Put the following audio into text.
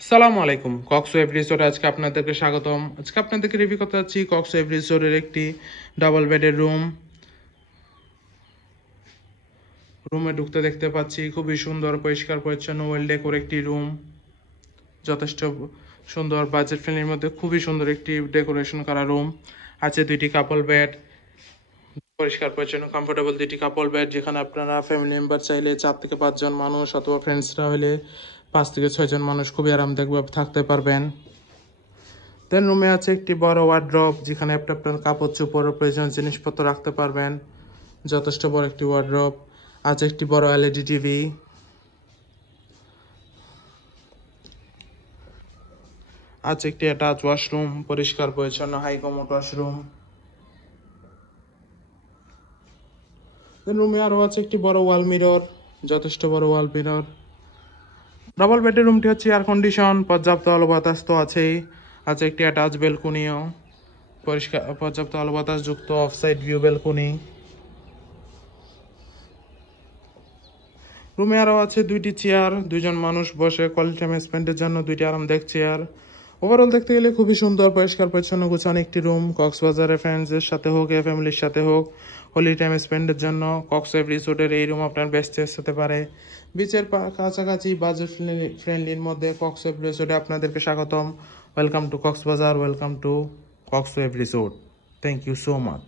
সালামু আলাইকুম। কক্সওয়েভ রিসোর্ট আজকে আপনাদেরকে স্বাগতম। আজকে আপনাদেরকে রিভিউ করতে যাচ্ছি কক্সওয়েভ রিসোর্টের একটি ডাবল বেডের রুমে ঢুকতে দেখতে পাচ্ছি খুবই সুন্দর, পরিষ্কার পরিচ্ছন্ন, ওয়েল ডেকোর একটি রুম। যথেষ্ট সুন্দর, বাজেট ফ্রেন্ডলির মধ্যে খুবই সুন্দর একটি ডেকোরেশন করা রুম। আছে দুইটি কাপল বেড, পরিষ্কার পরিচ্ছন্ন কমফোর্টেবল দুইটি কাপল বেড, যেখানে আপনারা ফ্যামিলি মেম্বার চাইলে 4 থেকে 5 জন মানুষ অথবা ফ্রেন্ডসরা হলে 5 থেকে 6 জন মানুষ খুবই আরামদায়কভাবে থাকতে পারবেন। দেন রুমে আছে একটি বড় ওয়ার্ড্রপ, যেখানে আপনি আপনার কাপড় চোপড় প্রয়োজন জিনিসপত্র রাখতে পারবেন। যথেষ্ট বড় একটি ওয়ার্ড্রপ। আছে একটি বড় এলইডি টিভি। আছে একটি অ্যাটাচ ওয়াশরুম, পরিষ্কার পরিচ্ছন্ন হাই কমোড ওয়াশরুম। দেন রুমে আরও আছে একটি বড় ওয়াল মিরর, যথেষ্ট বড় ওয়াল মিরর। ডাবল বেডের রুমটি হচ্ছে এয়ার কন্ডিশন, পর্যাপ্ত আলো বাতাস তো আছেই। আছে একটি অ্যাটাচ বেলকুনিও, পরিষ্কার পর্যাপ্ত আলো বাতাস যুক্ত অফ সাইড ভিউ বেলকুনি। রুমে আরও আছে দুইটি চেয়ার, 2 জন মানুষ বসে কোয়ালিটি টাইম স্পেন্ডের জন্য দুইটি আরামদায়ক চেয়ার। ওভারঅল দেখতে গেলে খুবই সুন্দর, পরিষ্কার পরিচ্ছন্ন গুছানো একটি রুম। কক্সবাজারের ফ্রেন্ডসদের সাথে হোক, ফ্যামিলির সাথে হোক, হোলি টাইম স্পেন্ডের জন্য কক্সওয়েভ রিসোর্টের এই রুম আপনার বেস্ট চয়েস হতে পারে। বিচের কাছাকাছি বাজেট ফ্রেন্ডলির মধ্যে কক্সওয়েভ রিসোর্টে আপনাদেরকে স্বাগতম। Welcome to Cox's Bazar, welcome to কক্সওয়েভ resort. Thank you so much.